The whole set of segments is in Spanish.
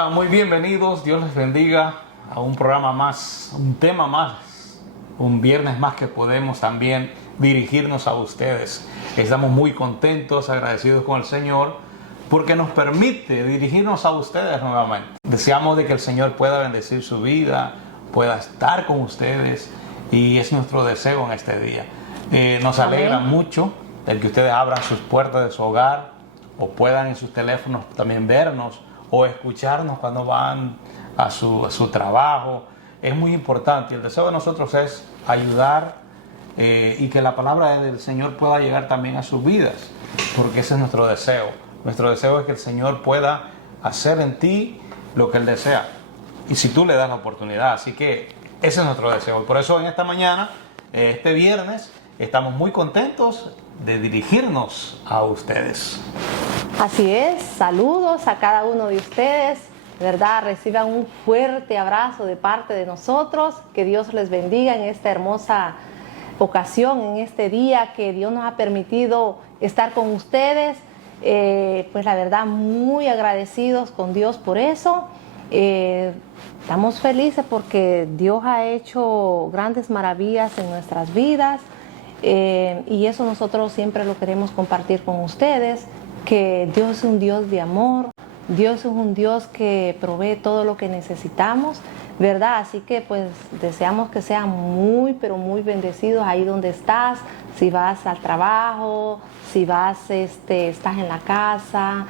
Hola, muy bienvenidos, Dios les bendiga a un programa más, un tema más, un viernes más que podemos también dirigirnos a ustedes. Estamos muy contentos, agradecidos con el Señor porque nos permite dirigirnos a ustedes nuevamente. Deseamos de que el Señor pueda bendecir su vida, pueda estar con ustedes y es nuestro deseo en este día. Nos alegra mucho el que ustedes abran sus puertas de su hogar o puedan en sus teléfonos también vernos o escucharnos cuando van a su trabajo. Es muy importante. El deseo de nosotros es ayudar y que la palabra del Señor pueda llegar también a sus vidas, porque ese es nuestro deseo. Nuestro deseo es que el Señor pueda hacer en ti lo que Él desea, y si tú le das la oportunidad. Así que ese es nuestro deseo. Y por eso en esta mañana, este viernes, estamos muy contentos de dirigirnos a ustedes. Así es, saludos a cada uno de ustedes, ¿verdad? Reciban un fuerte abrazo de parte de nosotros, que Dios les bendiga en esta hermosa ocasión, en este día que Dios nos ha permitido estar con ustedes. Pues la verdad, muy agradecidos con Dios por eso. Estamos felices porque Dios ha hecho grandes maravillas en nuestras vidas, y eso nosotros siempre lo queremos compartir con ustedes, que Dios es un Dios de amor, Dios es un Dios que provee todo lo que necesitamos, ¿verdad? Así que pues deseamos que sean muy, pero muy bendecidos ahí donde estás, si vas al trabajo, si vas, estás en la casa,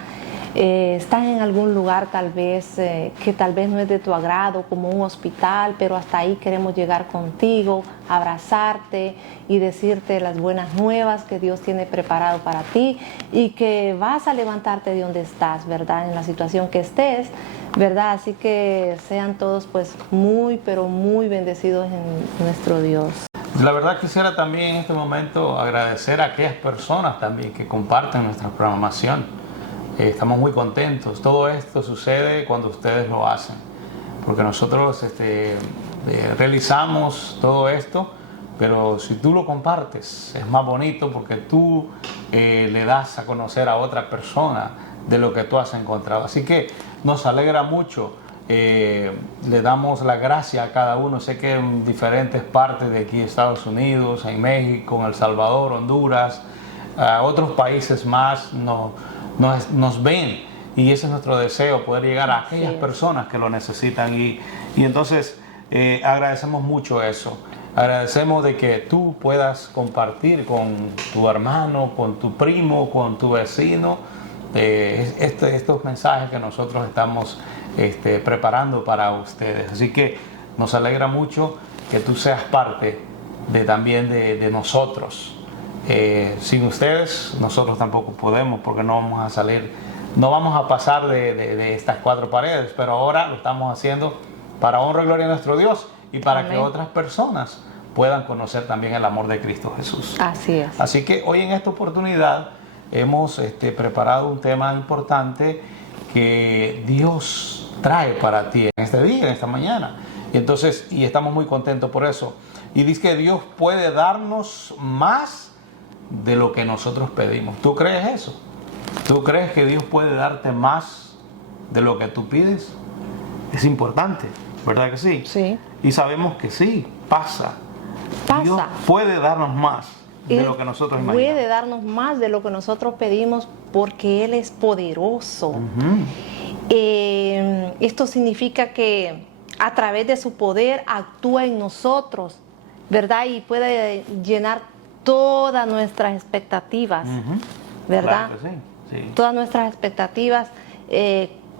estás en algún lugar tal vez que tal vez no es de tu agrado, como un hospital, pero hasta ahí queremos llegar contigo, abrazarte y decirte las buenas nuevas que Dios tiene preparado para ti y que vas a levantarte de donde estás, ¿verdad? En la situación que estés, ¿verdad? Así que sean todos pues muy, pero muy bendecidos en nuestro Dios. La verdad quisiera también en este momento agradecer a aquellas personas también que comparten nuestra programación. Estamos muy contentos. Todo esto sucede cuando ustedes lo hacen, porque nosotros realizamos todo esto, pero si tú lo compartes es más bonito, porque tú le das a conocer a otra persona de lo que tú has encontrado. Así que nos alegra mucho. Le damos la gracia a cada uno. Sé que en diferentes partes de aquí, Estados Unidos, en México, en El Salvador, Honduras, otros países más nos ven, y ese es nuestro deseo, poder llegar a aquellas personas que lo necesitan, y entonces agradecemos mucho eso. Agradecemos de que tú puedas compartir con tu hermano, con tu primo, con tu vecino estos mensajes que nosotros estamos preparando para ustedes. Así que nos alegra mucho que tú seas parte también de nosotros. Sin ustedes nosotros tampoco podemos, porque no vamos a salir, no vamos a pasar de estas cuatro paredes, pero ahora lo estamos haciendo para honra y gloria a nuestro Dios y para Amén. Que otras personas puedan conocer también el amor de Cristo Jesús. Así es. Así que hoy en esta oportunidad hemos preparado un tema importante que Dios trae para ti en este día, en esta mañana. Y estamos muy contentos por eso. Y dice que Dios puede darnos más de lo que nosotros pedimos. ¿Tú crees eso? ¿Tú crees que Dios puede darte más de lo que tú pides? Es importante, ¿verdad que sí? Sí. Y sabemos que sí, pasa. Dios puede darnos más de lo que nosotros imaginamos. Puede darnos más de lo que nosotros pedimos, porque Él es poderoso. Esto significa que a través de su poder actúa en nosotros, ¿verdad? Y puede llenar todas nuestras expectativas, ¿verdad? Claro que sí. Sí. Todas nuestras expectativas,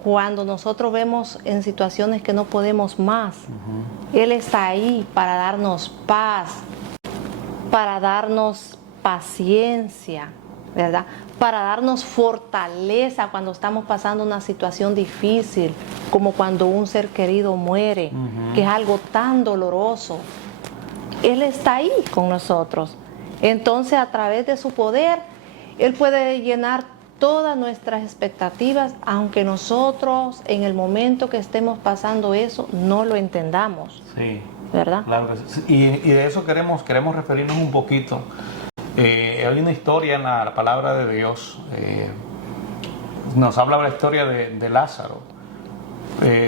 cuando nosotros vemos en situaciones que no podemos más, Él está ahí para darnos paz, para darnos paciencia, ¿verdad? Para darnos fortaleza cuando estamos pasando una situación difícil, como cuando un ser querido muere, que es algo tan doloroso. Él está ahí con nosotros. Entonces, a través de su poder, Él puede llenar todas nuestras expectativas, aunque nosotros en el momento que estemos pasando eso no lo entendamos. Sí. ¿Verdad? Claro que sí. Y de eso queremos referirnos un poquito. Hay una historia en la palabra de Dios. Nos habla la historia de Lázaro.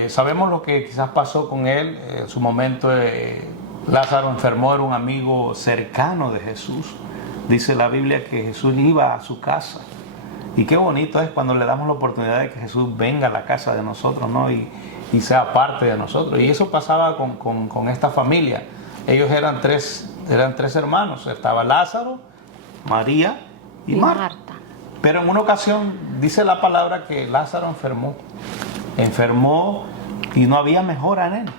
Sabemos lo que quizás pasó con él. En su momento Lázaro enfermó, era un amigo cercano de Jesús. Dice la Biblia que Jesús iba a su casa. Y qué bonito es cuando le damos la oportunidad de que Jesús venga a la casa de nosotros, ¿no? Y sea parte de nosotros. Y eso pasaba con esta familia. Ellos eran tres hermanos. Estaba Lázaro, María y Marta. Pero en una ocasión dice la palabra que Lázaro enfermó y no había mejora en él.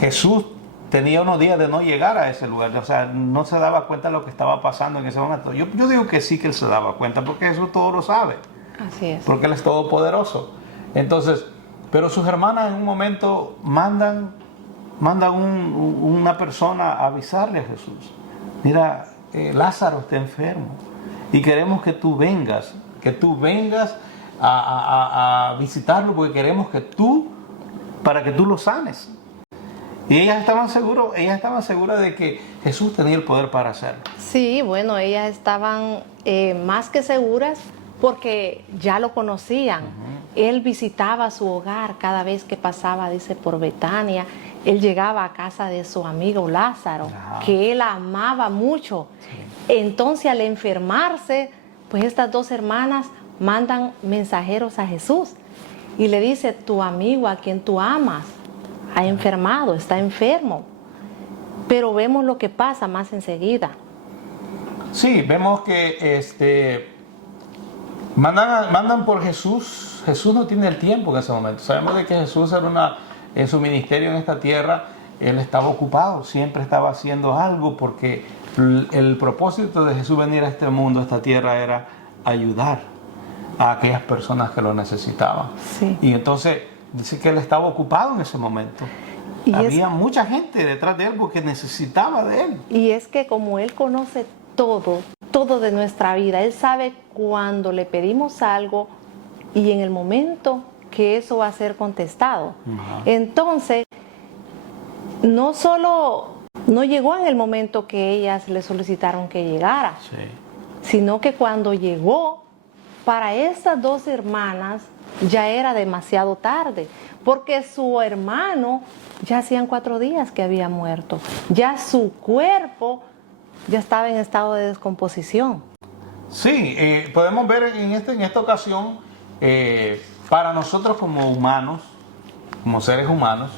Jesús tenía unos días de no llegar a ese lugar, o sea, no se daba cuenta de lo que estaba pasando en ese momento. Yo digo que sí que él se daba cuenta, porque Jesús todo lo sabe. Así es. Porque Él es todopoderoso. Entonces, pero sus hermanas en un momento mandan una persona a avisarle a Jesús. Mira, Lázaro está enfermo y queremos que tú vengas a visitarlo, porque queremos para que tú lo sanes. Y ellas estaban seguras de que Jesús tenía el poder para hacerlo. Sí, bueno, ellas estaban más que seguras porque ya lo conocían. Él visitaba su hogar cada vez que pasaba, dice, por Betania. Él llegaba a casa de su amigo Lázaro, que él amaba mucho. Sí. Entonces, al enfermarse, pues estas dos hermanas mandan mensajeros a Jesús y le dice: tu amigo, a quien tú amas, ha enfermado, está enfermo. Pero vemos lo que pasa más enseguida. Sí, vemos que mandan por Jesús. Jesús no tiene el tiempo en ese momento. Sabemos de que Jesús en su ministerio en esta tierra, Él estaba ocupado, siempre estaba haciendo algo, porque el propósito de Jesús venir a este mundo, a esta tierra, era ayudar a aquellas personas que lo necesitaban. Sí. Y entonces dice que Él estaba ocupado en ese momento. Había mucha gente detrás de Él porque necesitaba de Él. Y es que como Él conoce todo de nuestra vida, Él sabe cuando le pedimos algo y en el momento que eso va a ser contestado. Entonces, no solo no llegó en el momento que ellas le solicitaron que llegara, sino que cuando llegó, para estas dos hermanas ya era demasiado tarde, porque su hermano ya hacían 4 días que había muerto, ya su cuerpo ya estaba en estado de descomposición. Sí, podemos ver en esta ocasión, para nosotros como humanos, como seres humanos,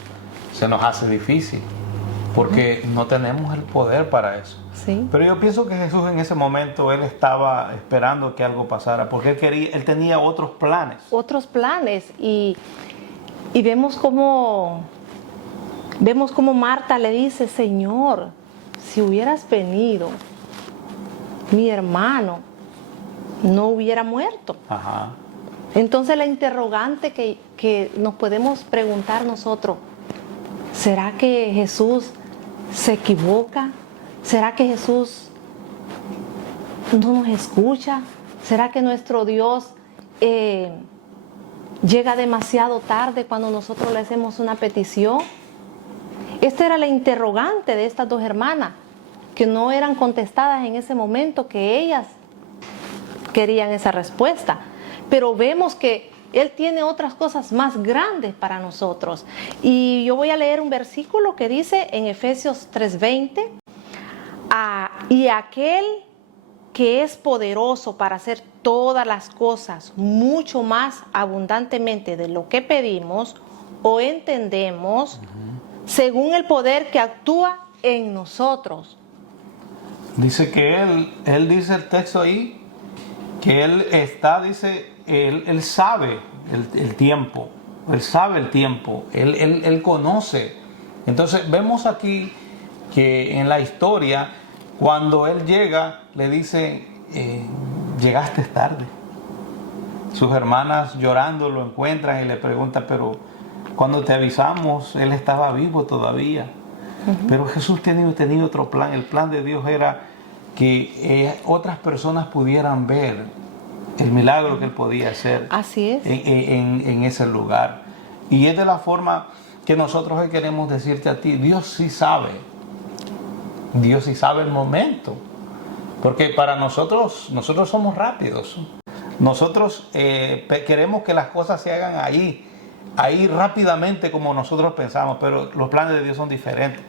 se nos hace difícil, porque no tenemos el poder para eso. Sí. Pero yo pienso que Jesús en ese momento, Él estaba esperando que algo pasara, porque Él tenía otros planes. Otros planes, y vemos cómo Marta le dice: Señor, si hubieras venido, mi hermano no hubiera muerto. Entonces la interrogante que nos podemos preguntar nosotros: ¿será que Jesús se equivoca? ¿Será que Jesús no nos escucha? ¿Será que nuestro Dios llega demasiado tarde cuando nosotros le hacemos una petición? Esta era la interrogante de estas dos hermanas, que no eran contestadas en ese momento, que ellas querían esa respuesta. Pero vemos que Él tiene otras cosas más grandes para nosotros. Y yo voy a leer un versículo que dice en Efesios 3:20: y aquel que es poderoso para hacer todas las cosas mucho más abundantemente de lo que pedimos o entendemos, según el poder que actúa en nosotros. Dice que él dice el texto ahí, que Él sabe el tiempo, Él sabe el tiempo, Él conoce. Entonces vemos aquí que en la historia, cuando Él llega, le dice: llegaste tarde. Sus hermanas llorando lo encuentran y le preguntan: pero cuando te avisamos, Él estaba vivo todavía. Pero Jesús tenía otro plan. El plan de Dios era que otras personas pudieran ver el milagro que Él podía hacer. Así es. En ese lugar. Y es de la forma que nosotros hoy queremos decirte a ti: Dios sí sabe. Dios sí sabe el momento. Porque para nosotros somos rápidos. Nosotros queremos que las cosas se hagan ahí. ahí rápidamente como nosotros pensamos, pero los planes de Dios son diferentes.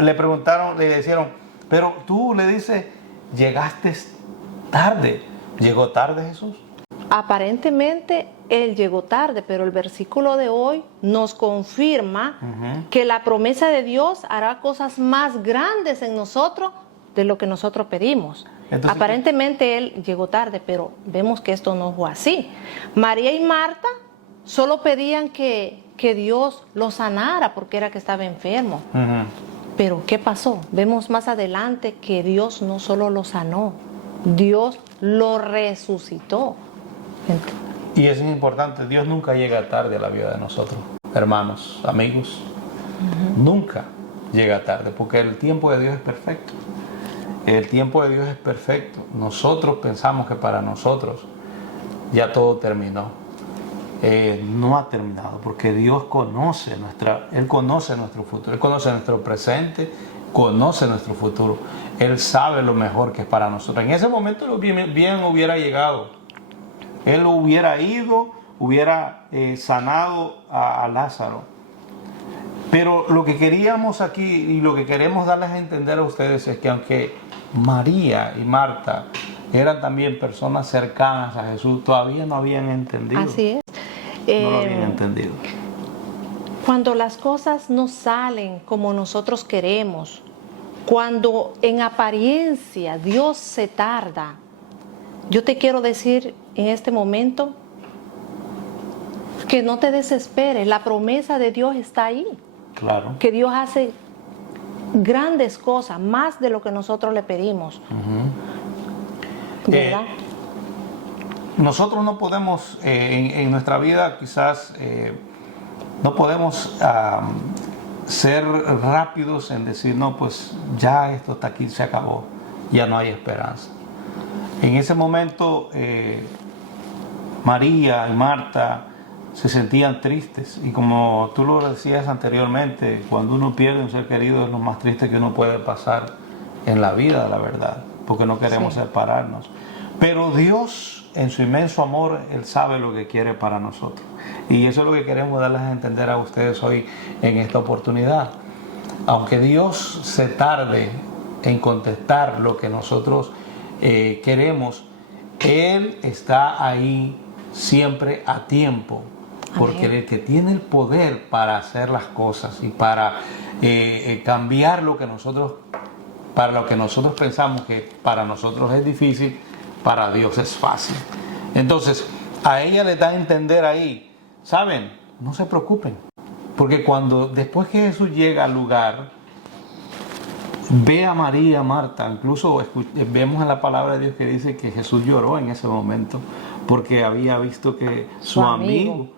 Le preguntaron, le dijeron, pero tú le dices, llegaste tarde. ¿Llegó tarde Jesús? Aparentemente Él llegó tarde, pero el versículo de hoy nos confirma que la promesa de Dios hará cosas más grandes en nosotros de lo que nosotros pedimos. Entonces, aparentemente Él llegó tarde, pero vemos que esto no fue así. María y Marta solo pedían que Dios lo sanara porque era que estaba enfermo. Pero ¿qué pasó? Vemos más adelante que Dios no solo lo sanó, Dios lo resucitó. Y eso es importante, Dios nunca llega tarde a la vida de nosotros, hermanos, amigos. Nunca llega tarde, porque el tiempo de Dios es perfecto. El tiempo de Dios es perfecto. Nosotros pensamos que para nosotros ya todo terminó. No ha terminado, porque Dios conoce Él conoce nuestro futuro, Él conoce nuestro presente, conoce nuestro futuro. Él sabe lo mejor que es para nosotros. En ese momento bien hubiera llegado. Él hubiera ido, hubiera sanado a Lázaro. Pero lo que queríamos aquí y lo que queremos darles a entender a ustedes es que aunque María y Marta eran también personas cercanas a Jesús, todavía no habían entendido. Así es. No lo habían entendido. Cuando las cosas no salen como nosotros queremos, cuando en apariencia Dios se tarda, yo te quiero decir en este momento que no te desesperes, la promesa de Dios está ahí. Claro. Que Dios hace grandes cosas, más de lo que nosotros le pedimos. ¿Verdad? Nosotros no podemos, en nuestra vida quizás, no podemos ser rápidos en decir, no, pues ya esto hasta aquí se acabó, ya no hay esperanza. En ese momento, María y Marta se sentían tristes, y como tú lo decías anteriormente, cuando uno pierde un ser querido es lo más triste que uno puede pasar en la vida, la verdad, porque no queremos separarnos. Pero Dios, en su inmenso amor, Él sabe lo que quiere para nosotros, y eso es lo que queremos darles a entender a ustedes hoy en esta oportunidad. Aunque Dios se tarde en contestar lo que nosotros queremos, Él está ahí siempre a tiempo, porque el que tiene el poder para hacer las cosas y para cambiar lo que nosotros, para lo que nosotros pensamos que para nosotros es difícil, para Dios es fácil. Entonces, a ella le da a entender ahí, ¿saben? No se preocupen, porque después que Jesús llega al lugar, ve a María, Marta, incluso vemos en la palabra de Dios que dice que Jesús lloró en ese momento porque había visto que su amigo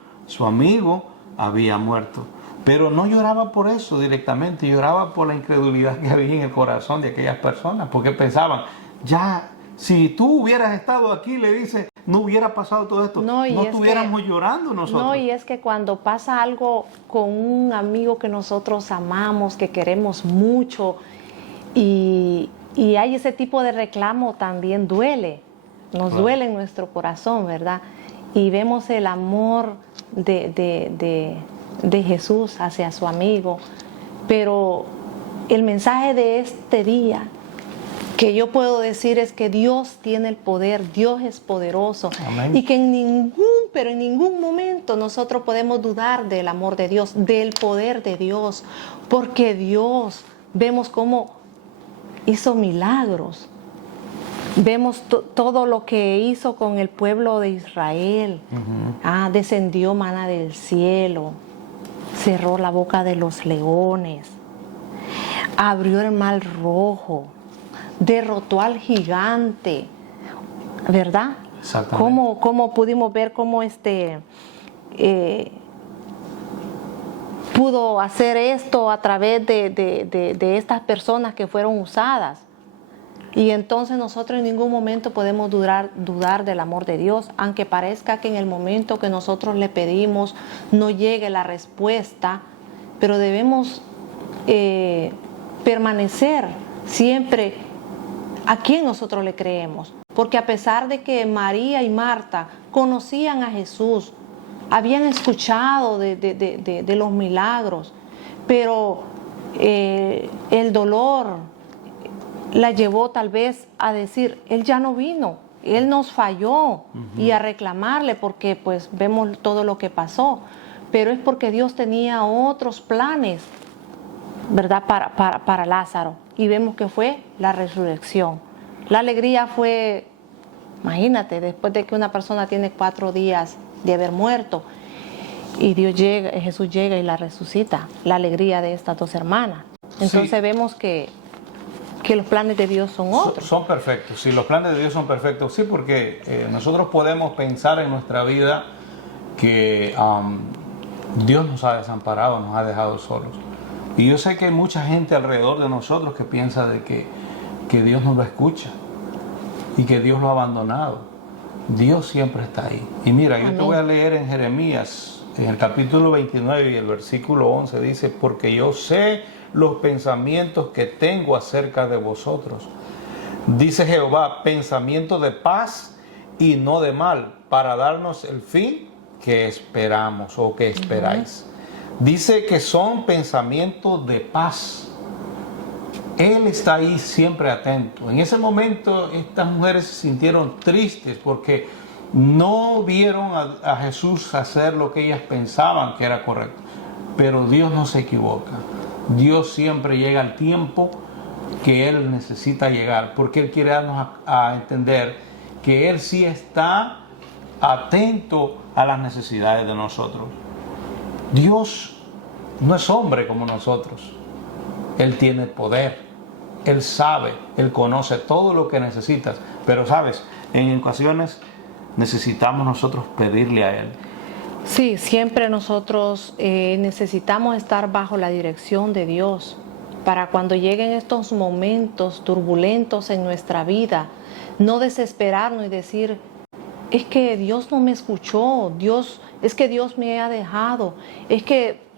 había muerto. Pero no lloraba por eso directamente, lloraba por la incredulidad que había en el corazón de aquellas personas, porque pensaban, ya, si tú hubieras estado aquí, le dice, no hubiera pasado todo esto, no estuviéramos llorando nosotros. No, y es que cuando pasa algo con un amigo que nosotros amamos, que queremos mucho, y hay ese tipo de reclamo, también duele, nos duele en nuestro corazón, ¿verdad? Y vemos el amor de Jesús hacia su amigo, pero el mensaje de este día que yo puedo decir es que Dios tiene el poder, Dios es poderoso. Amén. Y que en ningún momento nosotros podemos dudar del amor de Dios, del poder de Dios, porque Dios, vemos cómo hizo milagros. Vemos todo lo que hizo con el pueblo de Israel. Descendió maná del cielo, cerró la boca de los leones, abrió el mar rojo, derrotó al gigante, ¿verdad? Exactamente. ¿Cómo pudimos ver cómo pudo hacer esto a través de estas personas que fueron usadas? Y entonces nosotros en ningún momento podemos dudar del amor de Dios, aunque parezca que en el momento que nosotros le pedimos no llegue la respuesta, pero debemos permanecer siempre a quien nosotros le creemos, porque a pesar de que María y Marta conocían a Jesús, habían escuchado de los milagros, pero el dolor la llevó tal vez a decir, Él ya no vino, Él nos falló, y a reclamarle porque pues vemos todo lo que pasó, pero es porque Dios tenía otros planes, ¿verdad? Para Lázaro, y vemos que fue la resurrección. La alegría fue, imagínate, después de que una persona tiene 4 días de haber muerto, y Jesús llega y la resucita, la alegría de estas 2 hermanas. Entonces sí, vemos que los planes de Dios son otros. Son perfectos, sí, los planes de Dios son perfectos, sí, porque nosotros podemos pensar en nuestra vida que Dios nos ha desamparado, nos ha dejado solos. Y yo sé que hay mucha gente alrededor de nosotros que piensa de que Dios no lo escucha y que Dios lo ha abandonado. Dios siempre está ahí. Y mira, yo te voy a leer en Jeremías, en el capítulo 29 y el versículo 11, dice, porque yo sé los pensamientos que tengo acerca de vosotros. Dice Jehová, pensamientos de paz y no de mal, para darnos el fin que esperamos o que esperáis. Dice que son pensamientos de paz. Él está ahí siempre atento. En ese momento estas mujeres se sintieron tristes porque no vieron a Jesús hacer lo que ellas pensaban que era correcto. Pero Dios no se equivoca. Dios siempre llega al tiempo que Él necesita llegar, porque Él quiere darnos a entender que Él sí está atento a las necesidades de nosotros. Dios no es hombre como nosotros. Él tiene poder, Él sabe, Él conoce todo lo que necesitas, pero sabes, en ocasiones necesitamos nosotros pedirle a Él. Sí, siempre nosotros necesitamos estar bajo la dirección de Dios para cuando lleguen estos momentos turbulentos en nuestra vida, no desesperarnos y decir, es que Dios no me escuchó, es que Dios me ha dejado,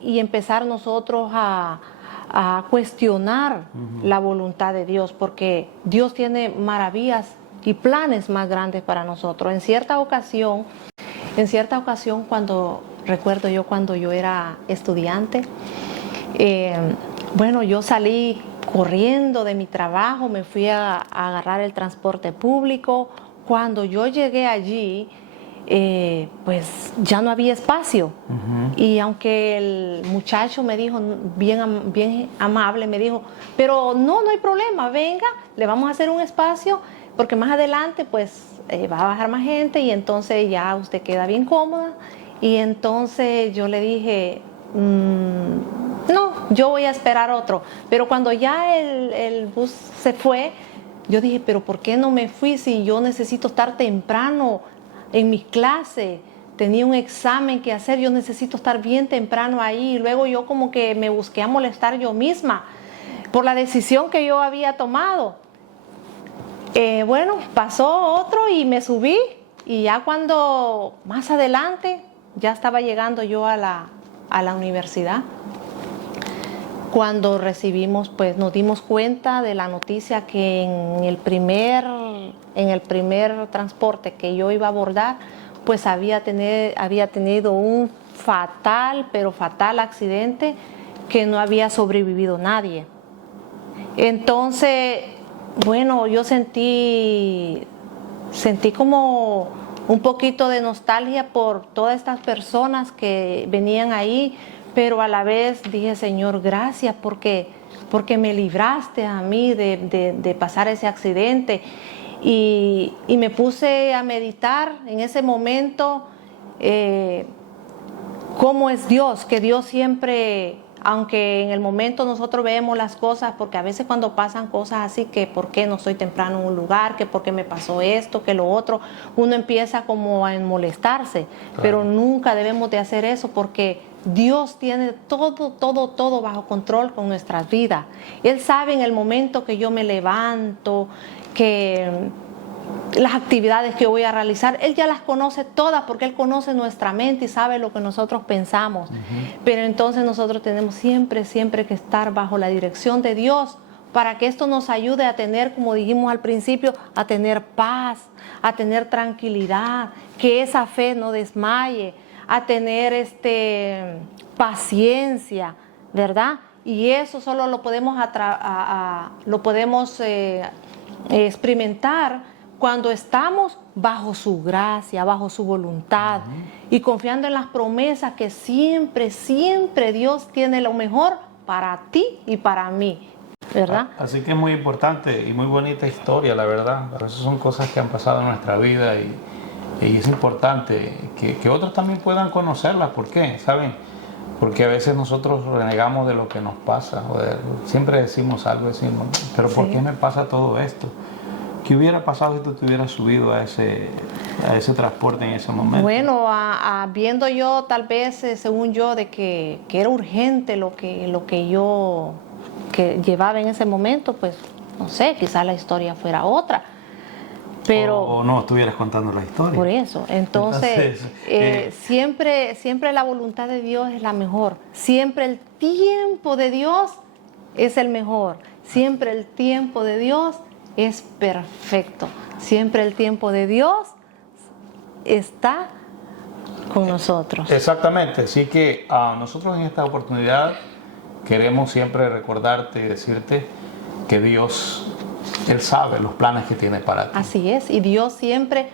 y empezar nosotros a cuestionar la voluntad de Dios, porque Dios tiene maravillas y planes más grandes para nosotros. En cierta ocasión, recuerdo yo cuando yo era estudiante, yo salí corriendo de mi trabajo, me fui a agarrar el transporte público. Cuando yo llegué allí, pues ya no había espacio. Y aunque el muchacho me dijo, bien amable, me dijo, pero no hay problema, venga, le vamos a hacer un espacio, porque más adelante pues va a bajar más gente y entonces ya usted queda bien cómoda. Y entonces yo le dije, no, yo voy a esperar otro. Pero cuando ya el bus se fue, yo dije, pero ¿por qué no me fui si yo necesito estar temprano en mi clase? Tenía un examen que hacer, yo necesito estar bien temprano ahí. Y luego yo como que me busqué a molestar yo misma por la decisión que yo había tomado. Pasó otro y me subí, y ya cuando más adelante ya estaba llegando yo a la universidad, cuando recibimos, pues nos dimos cuenta de la noticia que en el primer transporte que yo iba a abordar, pues había tenido un fatal accidente que no había sobrevivido nadie. Entonces, yo sentí como un poquito de nostalgia por todas estas personas que venían ahí, pero a la vez dije, Señor, gracias porque me libraste a mí de pasar ese accidente. Y me puse a meditar en ese momento cómo es Dios, que Dios siempre, aunque en el momento nosotros vemos las cosas, porque a veces cuando pasan cosas así, que por qué no estoy temprano en un lugar, que por qué me pasó esto, que lo otro, uno empieza como a molestarse, claro. Pero nunca debemos de hacer eso, porque Dios tiene todo bajo control con nuestras vidas. Él sabe en el momento que yo me levanto, que las actividades que voy a realizar, Él ya las conoce todas, porque Él conoce nuestra mente y sabe lo que nosotros pensamos. Pero entonces nosotros tenemos siempre que estar bajo la dirección de Dios, para que esto nos ayude a tener, como dijimos al principio, a tener paz, a tener tranquilidad, que esa fe no desmaye, a tener paciencia, ¿verdad? Y eso solo lo podemos, experimentar cuando estamos bajo su gracia, bajo su voluntad y confiando en las promesas que siempre, siempre Dios tiene lo mejor para ti y para mí, ¿verdad? Así que es muy importante y muy bonita historia, la verdad. Pero esas son cosas que han pasado en nuestra vida y es importante que otros también puedan conocerlas. ¿Por qué? ¿Saben? Porque a veces nosotros renegamos de lo que nos pasa. Siempre decimos algo, decimos, pero ¿por qué me pasa todo esto? ¿Qué hubiera pasado si tú te hubieras subido a ese transporte en ese momento? Bueno, viendo yo tal vez, según yo, de que era urgente lo que yo llevaba en ese momento, pues no sé, quizás la historia fuera otra. Pero o no estuvieras contando la historia. Por eso, entonces siempre la voluntad de Dios es la mejor. Siempre el tiempo de Dios es el mejor. Siempre el tiempo de Dios es perfecto. Siempre el tiempo de Dios está con nosotros. Exactamente, así que nosotros en esta oportunidad queremos siempre recordarte y decirte que Dios, Él sabe los planes que tiene para ti. Así es, y Dios siempre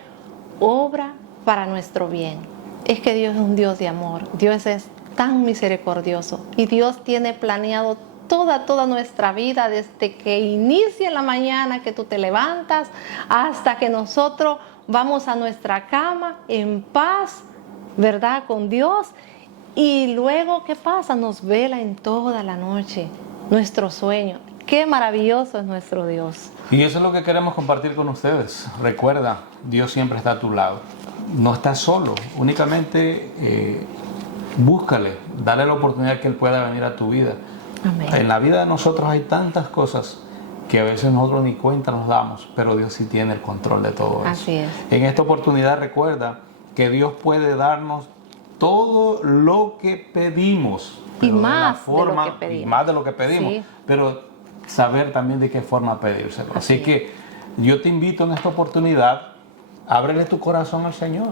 obra para nuestro bien. Es que Dios es un Dios de amor, Dios es tan misericordioso y Dios tiene planeado toda nuestra vida desde que inicia la mañana que tú te levantas hasta que nosotros vamos a nuestra cama en paz, ¿verdad? Con Dios. Y luego, ¿qué pasa? Nos vela en toda la noche nuestro sueño. Qué maravilloso es nuestro Dios. Y eso es lo que queremos compartir con ustedes. Recuerda, Dios siempre está a tu lado. No estás solo, únicamente búscale, dale la oportunidad que Él pueda venir a tu vida. Amén. En la vida de nosotros hay tantas cosas que a veces nosotros ni cuenta nos damos, pero Dios sí tiene el control de todo eso. Así es. En esta oportunidad recuerda que Dios puede darnos todo lo que pedimos. Y más de lo que pedimos. Y más de lo que pedimos, sí. Pero saber también de qué forma pedírselo. Así que yo te invito en esta oportunidad, ábrele tu corazón al Señor.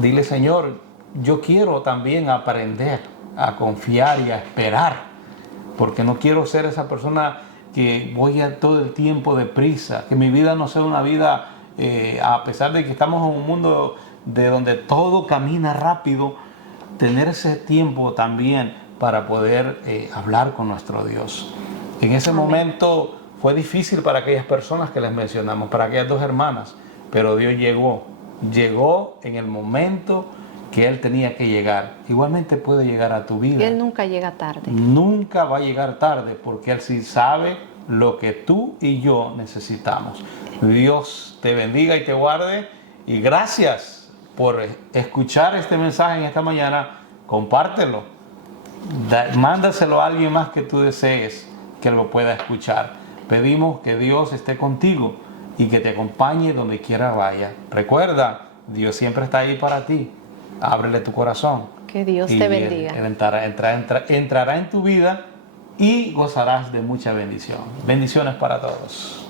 Dile, Señor, yo quiero también aprender a confiar y a esperar, porque no quiero ser esa persona que voy a todo el tiempo deprisa, que mi vida no sea una vida, a pesar de que estamos en un mundo de donde todo camina rápido, tener ese tiempo también para poder hablar con nuestro Dios. En ese momento fue difícil para aquellas personas que les mencionamos, para aquellas dos hermanas, pero Dios llegó en el momento que Él tenía que llegar. Igualmente puede llegar a tu vida. Él nunca llega tarde. Nunca va a llegar tarde, porque Él sí sabe lo que tú y yo necesitamos. Dios te bendiga y te guarde, y gracias por escuchar este mensaje en esta mañana. Compártelo, mándaselo a alguien más que tú desees que lo pueda escuchar. Pedimos que Dios esté contigo y que te acompañe donde quiera vaya. Recuerda, Dios siempre está ahí para ti. Ábrele tu corazón. Que Dios te bendiga. Él entrará en tu vida y gozarás de mucha bendición. Bendiciones para todos.